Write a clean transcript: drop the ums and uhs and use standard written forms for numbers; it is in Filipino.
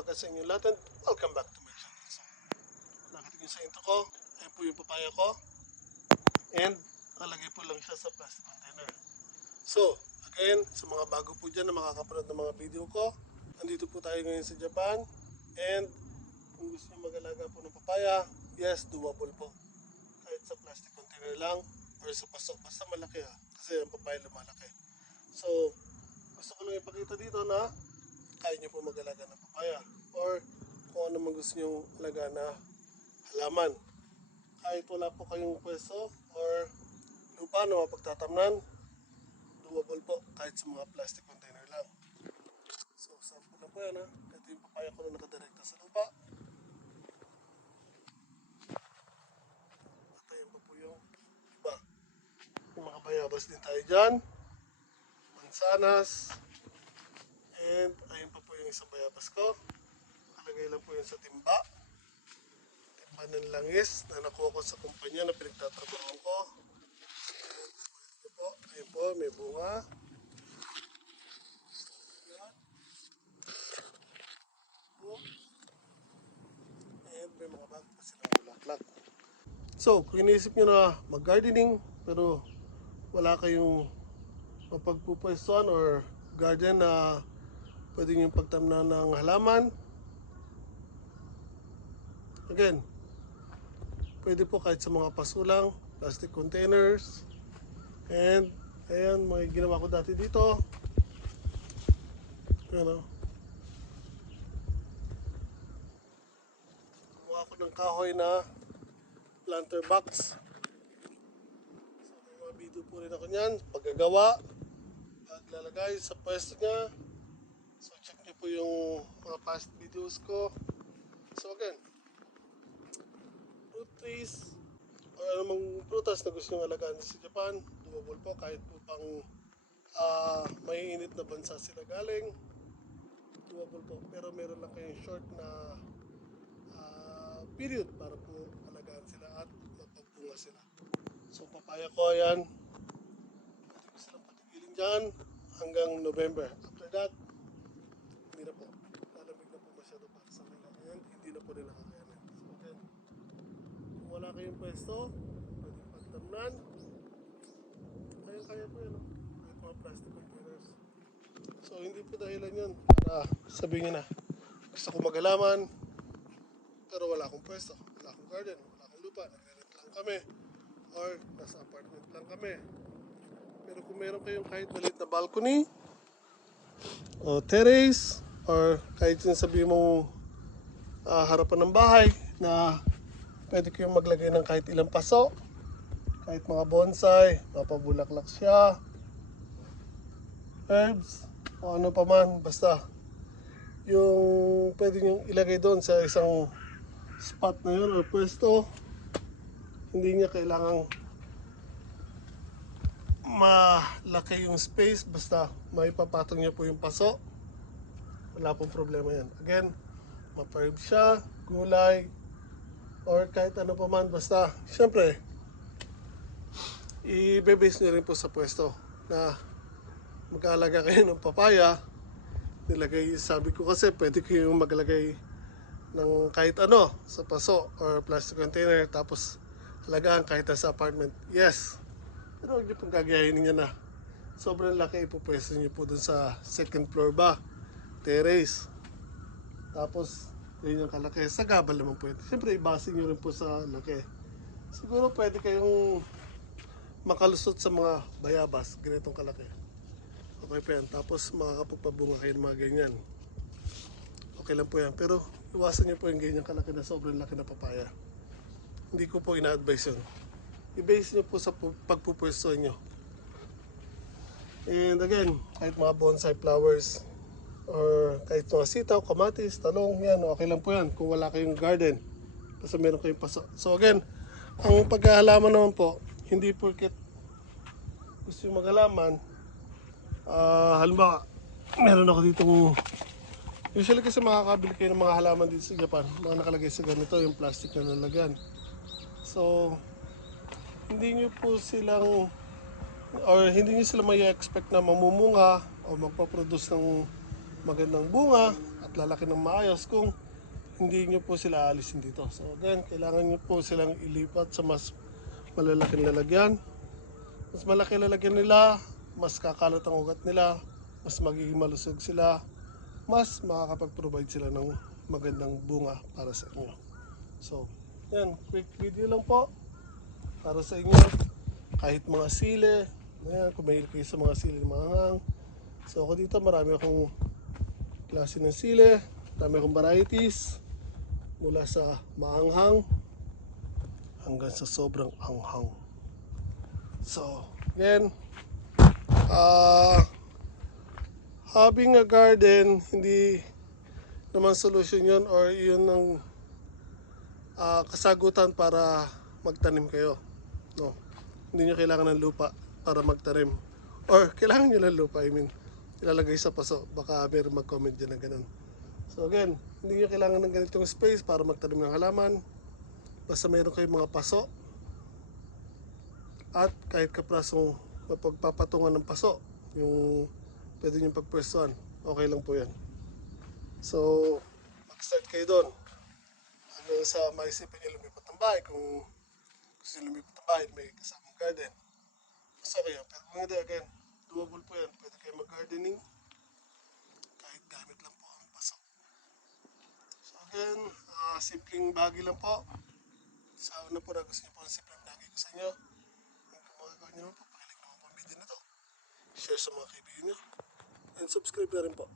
umaga sa inyo lahat and welcome back to my channel. So, nakita nyo sa intro ko, ayan po yung papaya ko and nakalagay po lang siya sa plastic container. So, again, sa mga bago po dyan na makakapanood ng mga video ko, nandito po tayo ngayon sa Japan and kung gusto nyo mag-alaga po ng papaya, yes, doable po. Kahit sa plastic container lang or sa paso, basta malaki kasi ang papaya lumalaki. So, gusto ko lang ipakita dito na kaya nyo po mag-alaga ng papaya or kung ano man gusto nyo alaga na halaman. Kahit wala po kayong pwesto or lupa na mapagtatamnan, doable po kahit sa mga plastic container lang. So, sample na po yan Ito yung papaya ko na nakadirekta sa lupa. At ayan pa po yung iba. Yung mga bayabas din tayo dyan. Mansanas. And ayun pa po yung isang bayabas ko. Nakalagay lang po yun sa timba. Timba ng langis na nakuha ko sa kumpanya na pinagtatrabaho ko. Ayun po, may bunga. And may mga bago pa silang bulaklak. So, kung iniisip nyo na mag-gardening pero wala kayong mapagpupwestuhan or garden na pwede nyo pagtamnan ng halaman, again, pwede po kahit sa mga pasulang, plastic containers, and ayan, may ginawa ko dati dito. Ayan gumawa ko ng kahoy na planter box. So, may mga video po rin ako nyan, paggagawa, paglalagay sa pwesto niya. So, check nyo po yung mga past videos ko. So, again, fruit trees o anumang prutas na gusto nyo alagaan sa Japan, doable po kahit po pang may init na bansa sila galing, doable po. Pero meron lang kayong short na period para po alagaan sila at mapagbunga sila. So, papaya ko yan, pwede ko silang patigilin dyan hanggang November. After that, hindi na po. Lalamig na po masyado para sa kanila. And hindi na po nila kakayanin. So, again, kung wala kayong pwesto, pwede pagtamnan. Kaya po yan, kahit mga plastic containers. So, hindi po dahilan yun para sabihin nyo na gusto ko mag-alaman pero wala akong pwesto, wala akong garden, wala akong lupa, nagre-rent lang kami or nasa apartment lang kami. Pero kung meron kayong kahit maliit na balcony o terrace or kahit yung sabihin mong harapan ng bahay na pwede kayong maglagay ng kahit ilang paso, kahit mga bonsai, mapabulaklak siya, herbs o ano pa man, basta yung pwede nyo ilagay doon sa isang spot na yun or pwesto, hindi niya kailangang malaki yung space, basta may papatong niya po yung paso, wala pong problema yan. Again, ma-herb siya, gulay or kahit ano pa man, basta syempre i-base nyo rin po sa pwesto na mag-aalaga kayo ng papaya. Nilagay, sabi ko kasi pwede kayong maglagay ng kahit ano sa paso or plastic container tapos alagaan kahit sa apartment. Yes, pero huwag nyo pong gagayahin niya na sobrang laki, ipupwesto nyo po dun sa second floor ba, terrace, tapos yun yung kalaki, sa gabal naman pwede. Siyempre ibase nyo rin po sa laki. Siguro pwede kayong makalusot sa mga bayabas ganitong kalaki, okay po yan, tapos makakapagpabunga kayo ng mga ganyan, okay lang po yan. Pero iwasan nyo po yung ganyan kalaki na sobrang laki na papaya. Hindi ko po ina-advise yun. I-base nyo po sa pagpupwesto nyo. And again, kahit mga bonsai flowers or kahit mga sitaw, kamatis, talong, yan, okay lang po yan kung wala kayong garden kasi meron kayong paso. So again, ang paghahalaman naman po, hindi porket gusto yung maghalaman. Halimbawa, meron ako ditong, usually kasi makakabili kayo ng mga halaman dito sa Japan, mga nakalagay sa ganito, yung plastic na nalagyan. So, hindi nyo po silang, or hindi nyo sila may expect na mamumunga o magpaproduce ng magandang bunga at lalaki ng maayos kung hindi nyo po sila alisin dito. So again, kailangan nyo po silang ilipat sa mas malalaking lalagyan. Mas malaki lalagyan nila, mas kakalat ang ugat nila, mas magiging malusog sila, mas makakapag-provide sila ng magandang bunga para sa inyo. So, yan, quick video lang po para sa inyo. Kahit mga sili, yan, kung mahilig kayo sa mga sili ng mga hang. So ako dito marami akong klase ng sili, marami akong varieties mula sa maanghang hanggang sa sobrang anghang. So, again, having a garden, hindi naman solution yun or yun ang kasagutan para magtanim kayo. No, hindi nyo kailangan ng lupa para magtanim. Or kailangan nyo ng lupa, I mean, ilalagay sa paso. Baka meron mag-comment dyan na ganun. So again, hindi nyo kailangan ng ganitong space para magtanim ng halaman. Basta mayroon kayong mga paso. At kahit kaprasong mapagpapatungan ng paso, yung pwede nyo pagpwestuhan, okay lang po yan. So, mag-start kayo doon. Hanggang sa maisipin nyo lumipat ng bahay. Kung gusto nyo lumipat ng bahay, may kasamang garden. Mas okay yan. Pero kung hindi, again, doable po yan. Pwede kayo mag-gardening kahit gamit lang po ang paso. So again, simpleng bagay lang po. Sa una po na gusto nyo po ang simpleng bagay ko sa inyo. Kung magagawa nyo naman po, pakilig naman po ang video na to. Share sa mga kaibigan nyo. And subscribe na rin po.